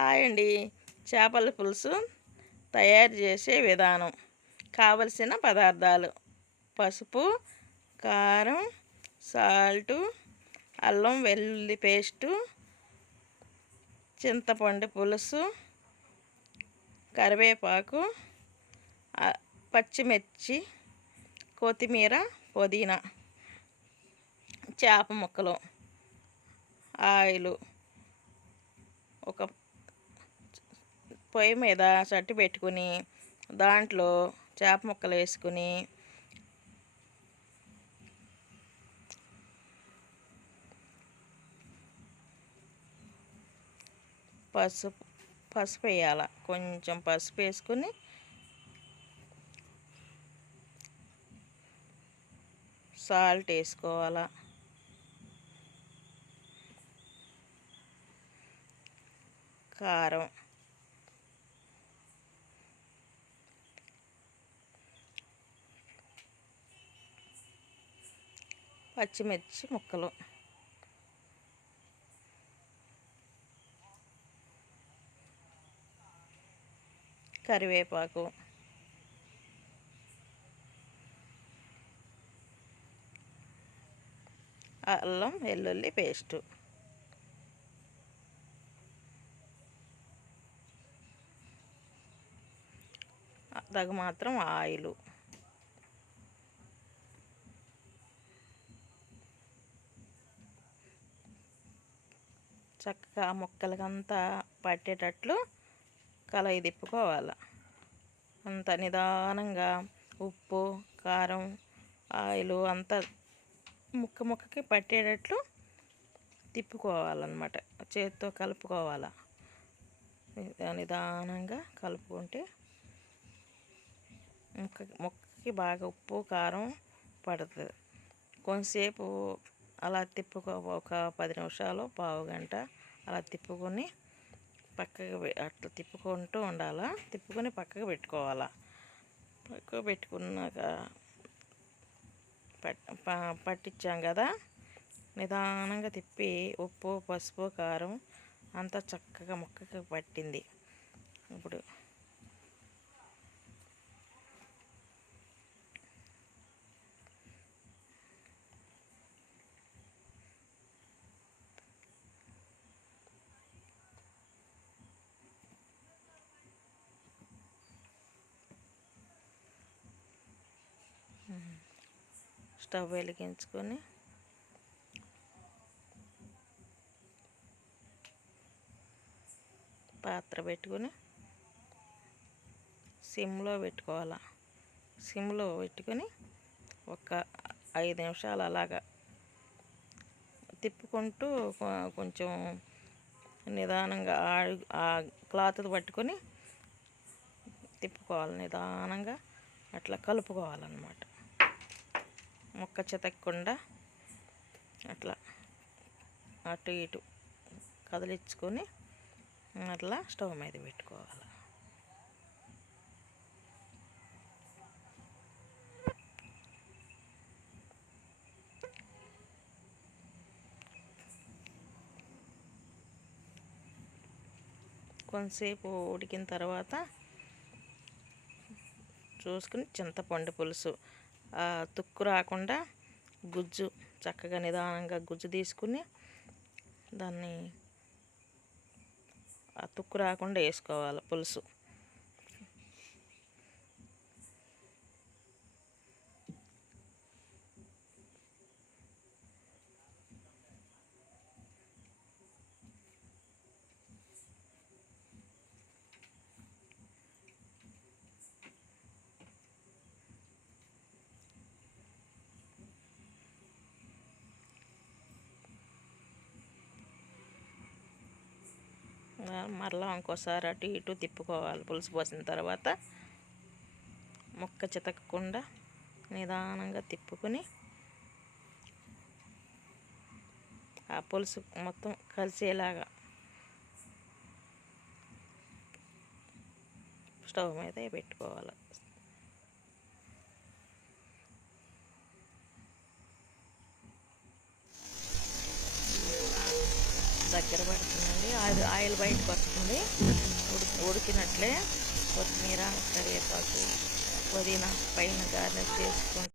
Hi అండి. చేపల పులుసు తయారు చేసే విధానం. కావలసిన పదార్థాలు: పసుపు, కారం, సాల్టు, అల్లం వెల్లుల్లి పేస్టు, చింతపండు పులుసు, కరివేపాకు, పచ్చిమిర్చి, కొత్తిమీర, పుదీనా, చేప ముక్కలు, ఆయిలు. ఒక పొయ్యి మీద చట్టి పెట్టుకుని దాంట్లో చేప ముక్కలు వేసుకుని పసుపు వేయాలి. కొంచెం పసుపు వేసుకుని సాల్ట్ వేసుకోవాలి. కారం, పచ్చిమిర్చి ముక్కలు, కరివేపాకు, అల్లం వెల్లుల్లి పేస్టు, తగు మాత్రం ఆయిలు. చక్కగా ముక్కలకంతా పట్టేటట్లు కలయి తిప్పుకోవాలి. అంత నిదానంగా ఉప్పు, కారం, ఆయిలు అంతా ముక్కకి పట్టేటట్లు తిప్పుకోవాలన్నమాట. చేతితో కలుపుకోవాలి. నిదానంగా కలుపుకుంటే ముక్కకి బాగా ఉప్పు, కారం పడుతుంది. కొంతసేపు అలా ఒక 10 నిమిషాలు, పావు గంట అలా తిప్పుకొని అట్లా తిప్పుకుంటూ ఉండాలి. తిప్పుకొని పక్కకు పెట్టుకోవాలి. పక్కకు పెట్టుకున్నాక పట్టించాం కదా, నిదానంగా తిప్పి ఉప్పు, పసుపు, కారం అంతా చక్కగా ముక్కకి పట్టింది. ఇప్పుడు స్టవ్ వెలిగించుకొని పాత్ర పెట్టుకొని సిమ్లో పెట్టుకోవాలి. సిమ్లో పెట్టుకొని ఒక 5 నిమిషాలు అలాగా తిప్పుకుంటూ కొంచెం నిదానంగా ఆ క్లాత్ పట్టుకొని తిప్పుకోవాలి. నిదానంగా అట్లా కలుపుకోవాలన్నమాట. ముక్క చితకకుండా అట్లా అటు ఇటు కదిలించుకొని అట్లా స్టవ్ మీద పెట్టుకోవాలి. కొంతసేపు ఉడికిన తర్వాత చూసుకుని చింతపండు పులుసు తుక్కు రాకుండా గుజ్జు చక్కగా నిదానంగా గుజ్జు తీసుకుని దాన్ని ఆ తుక్కు రాకుండా వేసుకోవాలి పులుసు. మరలా ఇంకోసారి అటు ఇటు తిప్పుకోవాలి. పులుసు పోసిన తర్వాత ముక్క చితకకుండా నిదానంగా తిప్పుకొని ఆ పులుసు మొత్తం కలిసేలాగా స్టవ్ మీద పెట్టుకోవాలి. దగ్గర పడుతుందండి. ఆయిల్ బయటకు వస్తుంది. ఉడికినట్లే కొత్తిమీర, కరివేపాకు, పుదీనా పైన గార్నిష్ చేసుకుంటే